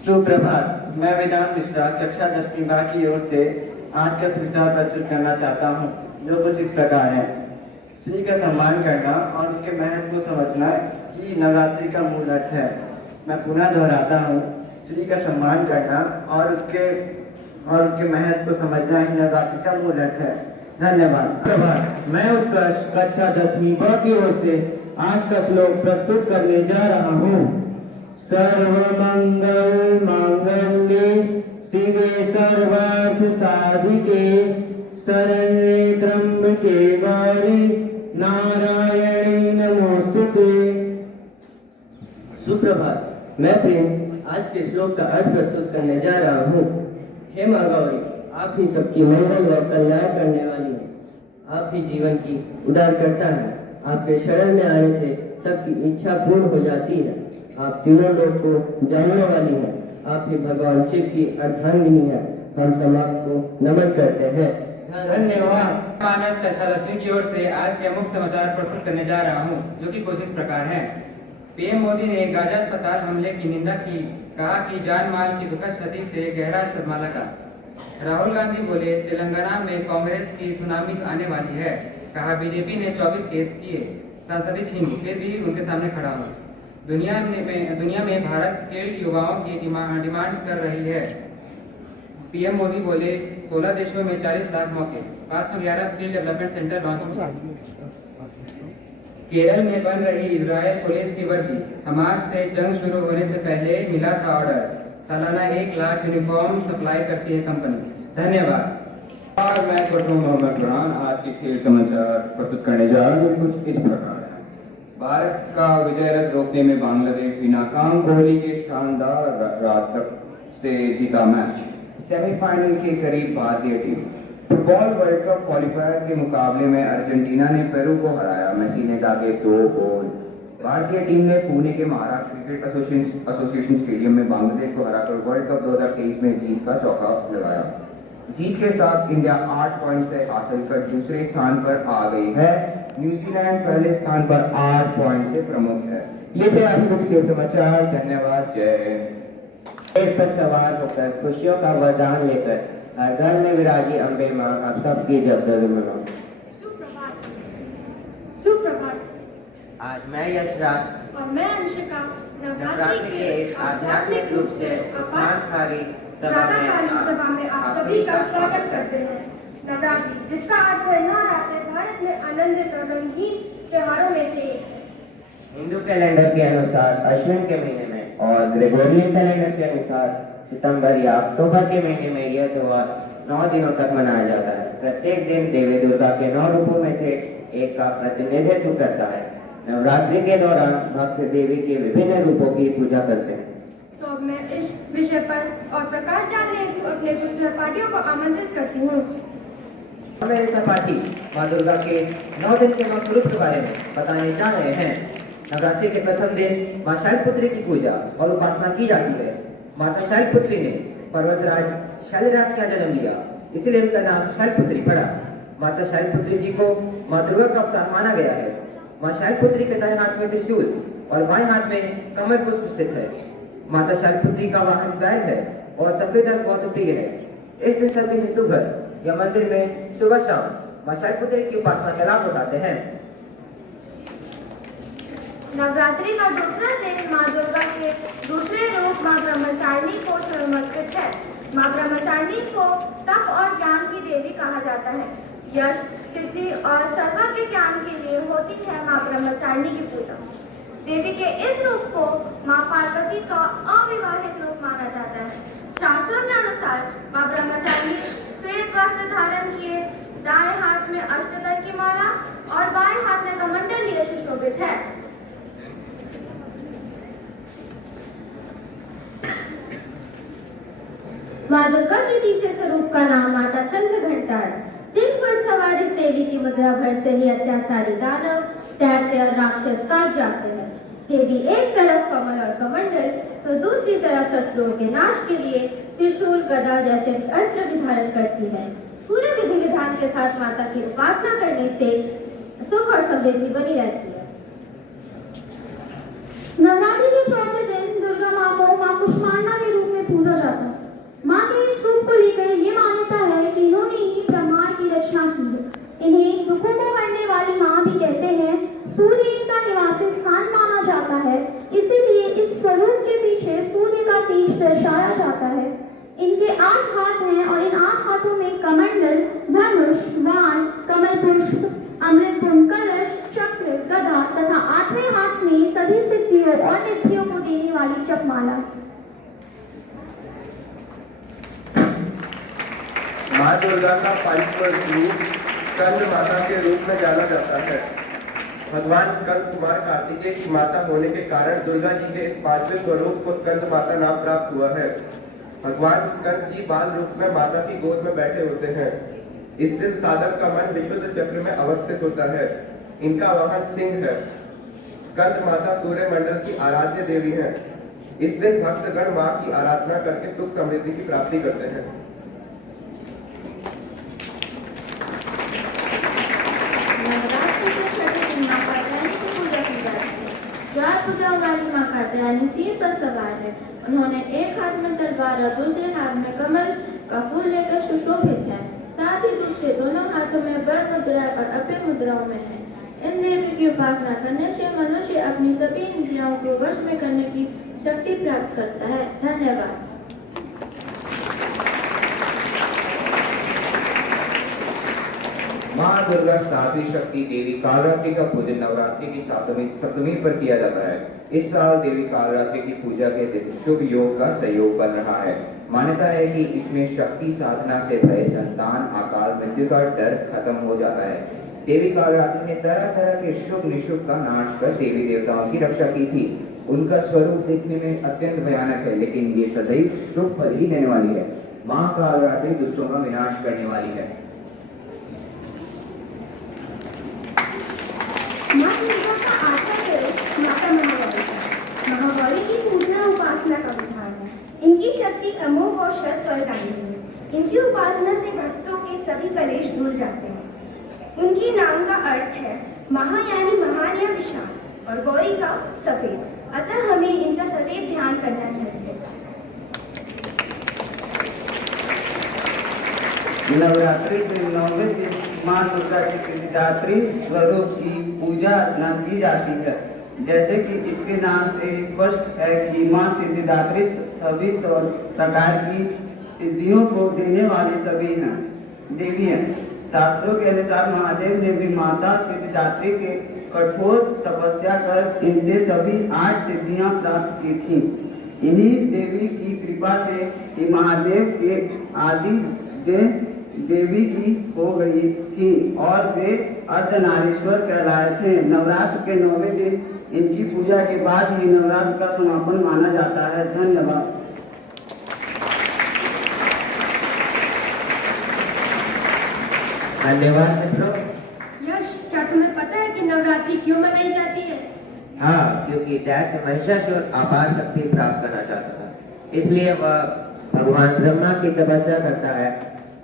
सुप्रभात। मैं वेदांत मिश्रा कक्षा 10वीं बा की ओर से आज का सुविचार प्रस्तुत करना चाहता हूँ, जो कुछ इस प्रकार है। श्री का सम्मान करना और उसके महत्व को समझना ही नवरात्रि का मूल अर्थ है। मैं पुनः दोहराता हूँ, श्री का सम्मान करना और उसके महत्व को समझना ही नवरात्रि का मूल अर्थ है। धन्यवाद। मैं उत्कर्ष कक्षा 10वीं ब की ओर से आज का श्लोक प्रस्तुत करने जा रहा हूँ। सर्वमंगल मांगल्ये शिवे सर्वार्थ साधिके शरण्ये त्र्यंबके गौरी नारायणी नमोस्तुते। सुप्रभात। मैं प्रेम आज के श्लोक का अर्थ प्रस्तुत करने जा रहा हूँ। हे माँ गौरी, आप ही सबकी मंगल व कल्याण करने वाली हैं। आप ही जीवन की उद्धार करता है। आपके शरण में आने से सबकी इच्छा पूर्ण हो जाती है। आप तीनों लोग को जानने वाली हैं। आप ही भगवान शिव की अर्धांगिनी है। हम सब आपको नमन करते हैं। धन्यवाद। मानस कक्षा 10वीं की ओर से आज के मुख्य समाचार प्रस्तुत करने जा रहा हूं, जो कि कुछ इस प्रकार है। पीएम मोदी ने गाजा अस्पताल हमले की निंदा की, कहा कि जान माल की दुखद क्षति से गहरा सदमा लगा। राहुल गांधी बोले, तेलंगाना में कांग्रेस की सुनामी आने वाली है। कहा, बीजेपी ने 24 केस किए, संसदीय छीन, फिर भी उनके सामने खड़ा हूँ। दुनिया में भारत स्किल्ड युवाओं की डिमांड कर रही है। पीएम मोदी बोले, 16 देशों में 40 लाख मौके, 511 स्किल डेवलपमेंट सेंटर लॉन्च किए। केरल में बन रही इजरायल पुलिस की वर्दी, हमास से जंग शुरू होने से पहले मिला था ऑर्डर। सालाना 1 लाख यूनिफॉर्म सप्लाई करती है कंपनी। धन्यवाद। और मैं मोहम्मद फरहान आज के खेल समाचार प्रस्तुत करने जा रहा हूँ, कुछ इस प्रकार है। भारत का विजय रथ रोकने में बांग्लादेश भी नाकाम। कोहली के शानदार रात से जीता मैच। सेमीफाइनल के करीब भारतीय team. Football world cup qualifier के मुकाबले में अर्जेंटीना ने पेरू को हराया। मेसी ने दागे 2 गोल। भारतीय टीम ने पुणे के महाराष्ट्र क्रिकेट एसोसिएशन स्टेडियम में बांग्लादेश को हराकर वर्ल्ड कप 2023 में जीत का चौका लगाया। जीत के साथ इंडिया 8 पॉइंट से हासिल कर दूसरे स्थान पर आ गई है। न्यूजीलैंड पहले स्थान पर 8 पॉइंट से प्रमुख है। ये थे आज कुछ खेल समाचार। धन्यवाद। जय। पेड़ पर सवार होकर खुशियों का वरदान लेकर हर घर में विराजी अम्बे माँ आप सबकी जबदल मनो। सुप्रभात। सुप्रभात। आज मैं यशराज और मैं अंशिका नवरात्रि के इस आध्यात्मिक रूप से उपांतकारी सभा में आप सभी का स्वागत करते हैं। नवरात्रि, जिसका अर्थ है नवरात्र, भारत में आनंदित और रंगीन त्योहारों में से एक है। हिंदू कैलेंडर के अनुसार अश्विन के महीने में और ग्रेगोरियन कैलेंडर के अनुसार सितंबर या अक्टूबर के महीने में यह त्योहार 9 दिनों तक मनाया जाता है। प्रत्येक दिन देवी दुर्गा के 9 रूपों में से एक का प्रतिनिधित्व करता है। नवरात्रि के दौरान भक्त देवी के विभिन्न रूपों की पूजा करते हैं। तो अब मैं इस विषय पर और प्रकाश डालने हेतु अपने कुछ सहपाठियों को आमंत्रित करती हूँ। मेरे सहपाठी माँ दुर्गा के 9 दिन के 9 स्वरूप के बारे में बताने जा रहे हैं। नवरात्रि के प्रथम दिन माँ शैलपुत्री की पूजा और उपासना की जाती है। माता शैलपुत्री ने पर्वतराज शैलराज का जन्म लिया, इसलिए उनका नाम शैलपुत्री पड़ा। माता शैलपुत्री जी को माँ दुर्गा का अवतार माना गया है। माँ शैलपुत्री के दाएं हाथ में त्रिशूल और बाएं हाथ में कमल पुष्प स्थित है। माता शैलपुत्री का वाहन बैल है और सफेद रंग बहुत प्रिय है। इस दिन सभी हिंदू घर या मंदिर में सुबह शाम माँ शैलपुत्री की उपासना के लाभ उठाते हैं। नवरात्रि का दूसरा दिन माँ दुर्गा के दूसरे रूप माँ ब्रह्मचारिणी को समर्पित है। माँ ब्रह्मचारिणी को तप और ज्ञान की देवी कहा जाता है। यश, सिद्धि और सर्वज्ञ ज्ञान के लिए होती है माँ ब्रह्मचारिणी की पूजा। देवी के इस रूप को माँ पार्वती का अविवाहित रूप माना जाता है। शास्त्रों के अनुसार माँ ब्रह्मचारिणी श्वेत वस्त्र धारण किए, दाएं हाथ में अष्टदल की माला और बाएं हाथ में कमंडल लिए सुशोभित है। माँ दुर्गा के तीसरे स्वरूप का नाम माता चंद्र घंटा है। सिंह पर सवार इस देवी की मुद्रा भर से ही अत्याचारी दानव, दैत्य और राक्षस काट जाते हैं। देवी एक तरफ कमल और कमंडल तो दूसरी तरफ शत्रुओं के नाश के लिए त्रिशूल, गदा जैसे अस्त्र भी धारण करती है। पूरे विधि विधान के साथ माता की उपासना करने से सुख और समृद्धि बनी रहती है। नवरात्रि के चौथे दिन दुर्गा माँ को माँ कुष्मांडा के रूप में दर्शाया जाता है। इनके 8 हाथ हैं और इन 8 हाथों में कमंडल, धनुष, बाण, कमल पुष्प, अमृत पुंज, कलश, चक्र, गदा तथा 8वें हाथ में सभी सिद्धियों और निधियों को देने वाली जपमाला। माँ दुर्गा का 5 रूप स्कंद माता के रूप में जाना जाता है। भगवान स्कंद कुमार कार्तिकेय की माता होने के कारण दुर्गा जी के इस 5वें स्वरूप को स्कंद माता नाम प्राप्त हुआ है। भगवान स्कंद जी बाल रूप में माता की गोद में बैठे होते हैं। इस दिन साधक का मन विशुद्ध चक्र में अवस्थित होता है। इनका वाहन सिंह है। स्कंद माता सूर्य मंडल की आराध्य देवी है। इस दिन भक्तगण माँ की आराधना करके सुख समृद्धि की प्राप्ति करते हैं। पूजा वाली माँ कात्यायनी सिंह पर सवार है। उन्होंने एक हाथ में तलवार और दूसरे हाथ में कमल का फूल लेकर सुशोभित है। साथ ही दूसरे दोनों हाथों में वर मुद्रा और अभय मुद्राओं में है। इन देवी की उपासना करने से मनुष्य अपनी सभी इंद्रियों को वश में करने की शक्ति प्राप्त करता है। धन्यवाद। माँ दुर्गा सातवीं शक्ति देवी कालरात्रि का पूजन नवरात्रि की सप्तमी पर किया जाता है। इस साल देवी कालरात्रि की पूजा के दिन शुभ योग का सहयोग बन रहा है। मान्यता है कि इसमें शक्ति साधना से भय, संतान, अकाल मृत्यु का डर खत्म हो जाता है। देवी कालरात्रि ने तरह तरह के शुभ निशुभ का नाश कर देवी देवताओं की रक्षा की थी। उनका स्वरूप देखने में अत्यंत भयानक है, लेकिन ये सदैव शुभ फल ही देने वाली है। माँ कालरात्रि दुष्टों का विनाश करने वाली है। माँ दुर्गा का आठवां स्वरूप माता महागौरी है। महागौरी की पूजना उपासना का विधान है। इनकी शक्ति अमोघ और शत फलदायी है। इनकी उपासना से भक्तों के सभी कलेश दूर जाते हैं। उनकी नाम का अर्थ है महा यानी महान या विशाल और गौरी का सफेद। अतः हमें इनका सदैव ध्यान करना चाहिए। नवरात्रि के 9वें दिन माँ दुर्गा की सिद्धिदात्री स्वरूप की पूजा अर्चना की जाती है। जैसे कि इसके नाम से स्पष्ट है कि माँ सिद्धिदात्री सभी प्रकार की सिद्धियों को देने वाली सभी हैं देवी हैं। शास्त्रों के अनुसार महादेव ने भी माता सिद्धिदात्री के कठोर तपस्या कर इनसे सभी 8 सिद्धियां प्राप्त की थीं। इन्हीं देवी की कृपा से ही महादेव के आदि देवी की हो गई थी और वे अर्धनारीश्वर कहलाए थे। नवरात्र के 9वें दिन इनकी पूजा के बाद ही नवरात्र का समापन माना जाता है। धन्यवाद। धन्यवाद मित्रों। यश, क्या तुम्हें पता है कि नवरात्रि क्यों मनाई जाती है? हाँ, क्योंकि दैत्य महिषासुर अपार शक्ति प्राप्त करना चाहता था, इसलिए वह भगवान ब्रह्मा की तपस्या करता है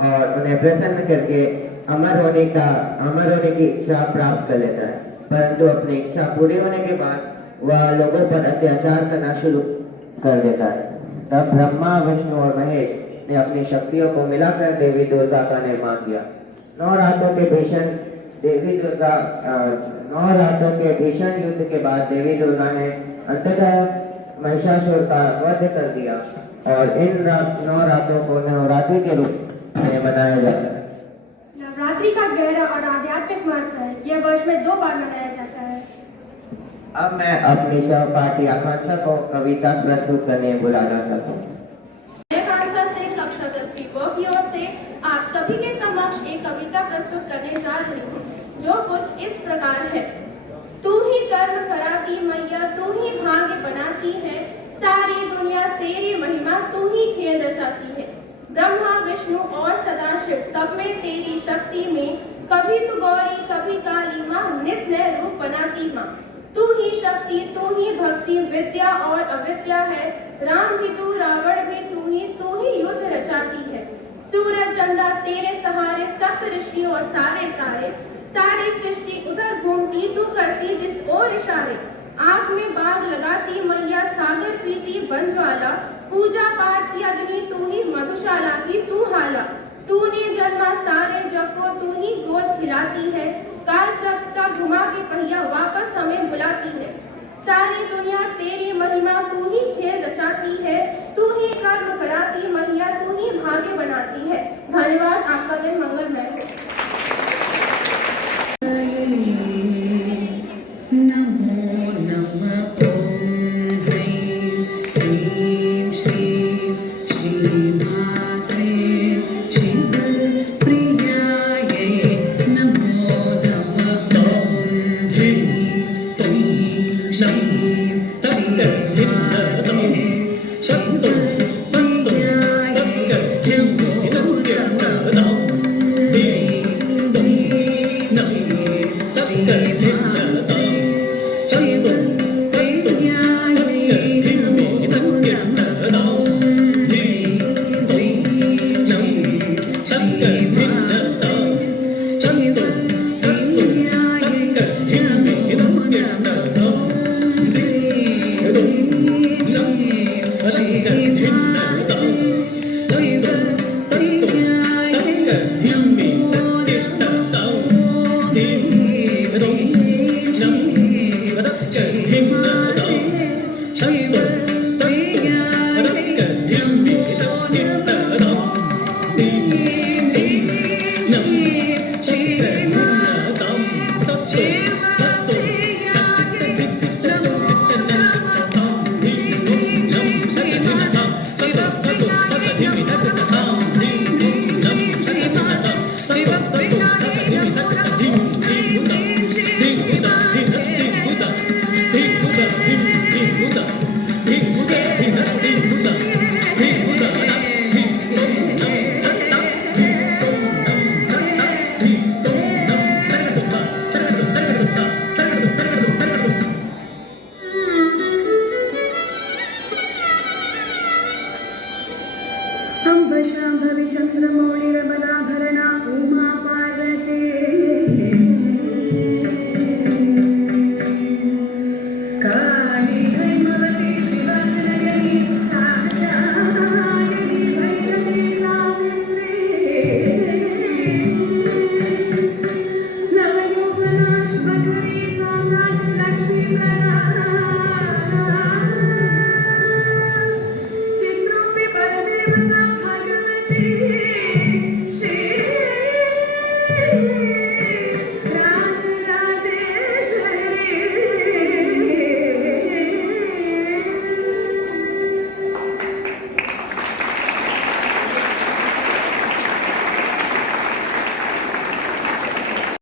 और उन्हें प्रसन्न करके अमर होने की इच्छा प्राप्त कर लेता है। परंतु अपनी इच्छा पूरी होने के बाद वह लोगों पर अत्याचार करना शुरू कर देता है। तब ब्रह्मा, विष्णु और महेश ने अपनी शक्तियों को मिलाकर देवी दुर्गा का निर्माण किया। 9 रातों के भीषण युद्ध के बाद देवी दुर्गा ने अंततः महिषासुर का वध कर दिया और इन 9 रातों को नवरात्रि के रूप में मनाया जाता है। नवरात्रि का गहरा और आध्यात्मिक महत्व है। यह वर्ष में 2 बार मनाया जाता है। अब मैं अपनी सहपाठी आकांक्षा को कविता प्रस्तुत करने बुलाना चाहता हूँ। आकांक्षा से कक्षा 10 की की ओर से आप सभी के समक्ष एक कविता प्रस्तुत करने जा रही हूँ, जो कुछ इस प्रकार है। तू ही कर्म कराती मैया, तू ही भाग्य बनाती है, सारी दुनिया तेरी महिमा तू ही खेल रचाती है। ब्रह्मा, विष्णु और सदाशिव सब में तेरी शक्ति में, कभी तू गौरी कभी काली माँ, नित नए रूप बनाती माँ। तू ही शक्ति, तू ही भक्ति, विद्या और अविद्या है। राम भी तू, रावण भी तू ही युद्ध रचाती है। सूरज चंदा तेरे सहारे, सप्त ऋषि और सारे तारे, सारी सृष्टि उधर घूमती, तू करती जिस ओर इशारे। आँख में बाग लगाती मैया, सागर पीती बंजवाला, पूजा पाठ की अग्नि तू ही, मधुशाला की तू हाला। तूने जन्मा सारे जग को, तू ही गोद खिलाती है, काल चक्र का घुमा के पहिया वापस हमें बुलाती है। सारी दुनिया तेरी महिमा तू ही खेल रचाती है, तू ही अम्बशाम्भवि चन्द्रमौळिरबलाभरणा उमा पार्वती काली हैमवती शिवनयनी साहसायनी भैरवी सावित्री नवयौवना शुभकरी साम्राज्य लक्ष्मी प्रदा चित्रों पे परदेवता